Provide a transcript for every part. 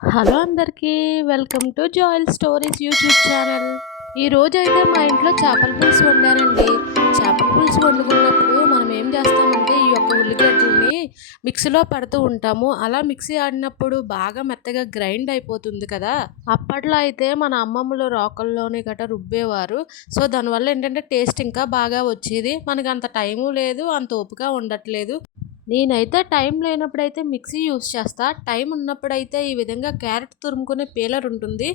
Hello అందరికీ welcome to జాయిల్ stories YouTube channel. ఈరోజు అయితే మా ఇంట్లో చేపల పులుసు వండానండి. చేపల పులుసు వండుకున్నప్పుడు మనం ఏం చేస్తామంటే ఈ యొక్క ఉల్లిగడ్డల్ని మిక్సీలో పడుతూ ఉంటాము. అలా మిక్సీ ఆడినప్పుడు బాగా మెత్తగా గ్రైండ్ అయిపోతుంది కదా. అప్పట్లో అయితే మన అమ్మమ్మలు రోకల్లోనే గట్రా రుబ్బేవారు. సో దానివల్ల ఏంటంటే టేస్ట్ ఇంకా బాగా వచ్చేది. మనకి అంత టైము లేదు అంత ఓపిక ఉండట్లేదు. నేనైతే టైం లేనప్పుడైతే మిక్సీ యూస్ చేస్తా. టైం ఉన్నప్పుడైతే ఈ విధంగా క్యారెట్ తురుముకునే పీలర్ ఉంటుంది.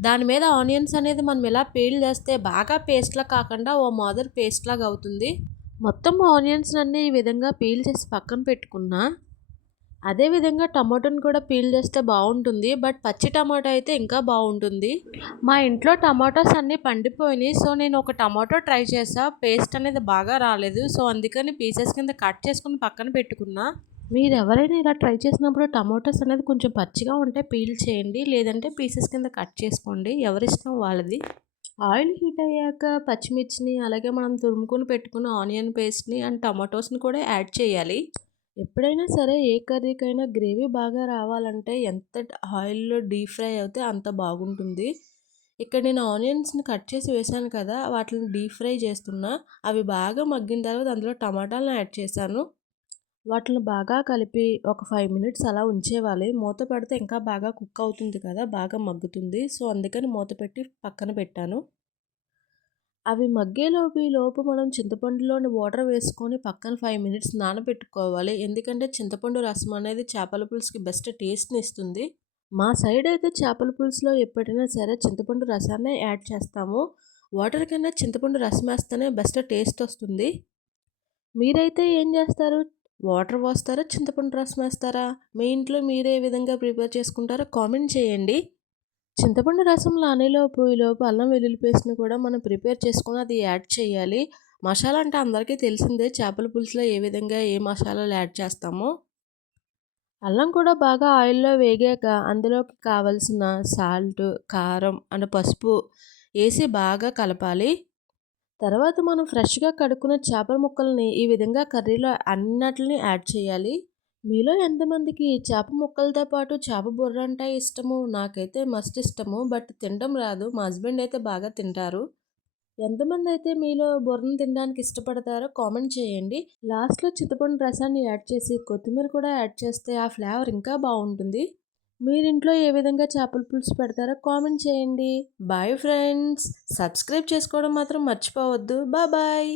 దాని మీద ఆనియన్స్ అనేది మనం ఎలా పీల్ చేస్తే బాగా పేస్ట్లా కాకుండా ఓ మాదర్ పేస్ట్లాగా అవుతుంది. మొత్తం ఆనియన్స్ అన్నీ ఈ విధంగా పీల్ చేసి పక్కన పెట్టుకున్నా. అదేవిధంగా టమాటోని కూడా పీల్ చేస్తే బాగుంటుంది. బట్ పచ్చి టమాటో అయితే ఇంకా బాగుంటుంది. మా ఇంట్లో టమాటోస్ అన్నీ పండిపోయినాయి. సో నేను ఒక టమాటో ట్రై చేసా. పేస్ట్ అనేది బాగా రాలేదు. సో అందుకని పీసెస్ కింద కట్ చేసుకుని పక్కన పెట్టుకున్నా. మీరు ఎవరైనా ఇలా ట్రై చేసినప్పుడు టమాటోస్ అనేది కొంచెం పచ్చిగా ఉంటే పీల్ చేయండి. లేదంటే పీసెస్ కింద కట్ చేసుకోండి. ఎవరిష్టం వాళ్ళది. ఆయిల్ హీట్ అయ్యాక పచ్చిమిర్చిని అలాగే మనం తురుముకొని పెట్టుకున్న ఆనియన్ పేస్ట్ని అండ్ టమాటోస్ని కూడా యాడ్ చేయాలి. ఎప్పుడైనా సరే ఏ కర్రీకైనా గ్రేవీ బాగా రావాలంటే ఎంత ఆయిల్లో డీప్ ఫ్రై అయితే అంత బాగుంటుంది. ఇక్కడ నేను ఆనియన్స్ని కట్ చేసి వేసాను కదా వాటిని డీప్ ఫ్రై చేస్తున్నా. అవి బాగా మగ్గిన తర్వాత అందులో టమాటాలను యాడ్ చేశాను. వాటిని బాగా కలిపి ఒక ఫైవ్ మినిట్స్ అలా ఉంచేవాలి మూత పెడితే ఇంకా బాగా కుక్ అవుతుంది కదా బాగా మగ్గుతుంది. సో అందుకని మూత పెట్టి పక్కన పెట్టాను. అవి మగ్గేలోపు లోపు మనం చింతపండులోని వాటర్ వేసుకొని పక్కన ఫైవ్ మినిట్స్ నానబెట్టుకోవాలి. ఎందుకంటే చింతపండు రసం అనేది చేపల పులుసుకి బెస్ట్ టేస్ట్ని ఇస్తుంది. మా సైడ్ అయితే చేపల పులుసులో ఎప్పుడైనా సరే చింతపండు రసాన్నే యాడ్ చేస్తాము. వాటర్ కన్నా చింతపండు రసం వేస్తేనే బెస్ట్ టేస్ట్ వస్తుంది. మీరైతే ఏం చేస్తారు? వాటర్ పోస్తారా? చింతపండు రసం వేస్తారా? మీ ఇంట్లో మీరే విధంగా ప్రిపేర్ చేసుకుంటారో కామెంట్ చేయండి. చింతపండు రసం లానేలోపు ఈలోపు అల్లం వెల్లుల్లి పేస్ట్ని కూడా మనం ప్రిపేర్ చేసుకుని అది యాడ్ చేయాలి. మసాలా అంటే అందరికీ తెలిసిందే చేపల పులుసులో ఏ విధంగా ఏ మసాలాలు యాడ్ చేస్తామో. అల్లం కూడా బాగా ఆయిల్లో వేగాక అందులోకి కావలసిన సాల్ట్ కారం అండ్ పసుపు వేసి బాగా కలపాలి. తర్వాత మనం ఫ్రెష్గా కడుక్కున్న చేపల ముక్కల్ని ఈ విధంగా కర్రీలో అన్నిటిని యాడ్ చేయాలి. మీలో ఎంతమందికి చేప ముక్కలతో పాటు చేప బుర్ర అంటే ఇష్టము? నాకైతే మస్ట్ ఇష్టము బట్ తినడం రాదు. మా హస్బెండ్ అయితే బాగా తింటారు. ఎంతమంది అయితే మీలో బుర్రను తినడానికి ఇష్టపడతారో కామెంట్ చేయండి. లాస్ట్లో చింతపండు రసాన్ని యాడ్ చేసి కొత్తిమీర కూడా యాడ్ చేస్తే ఆ ఫ్లేవర్ ఇంకా బాగుంటుంది. మీరింట్లో ఏ విధంగా చేపల పులుసు పెడతారో కామెంట్ చేయండి. Bye friends! సబ్స్క్రైబ్ చేసుకోవడం మాత్రం మర్చిపోవద్దు. బాయ్!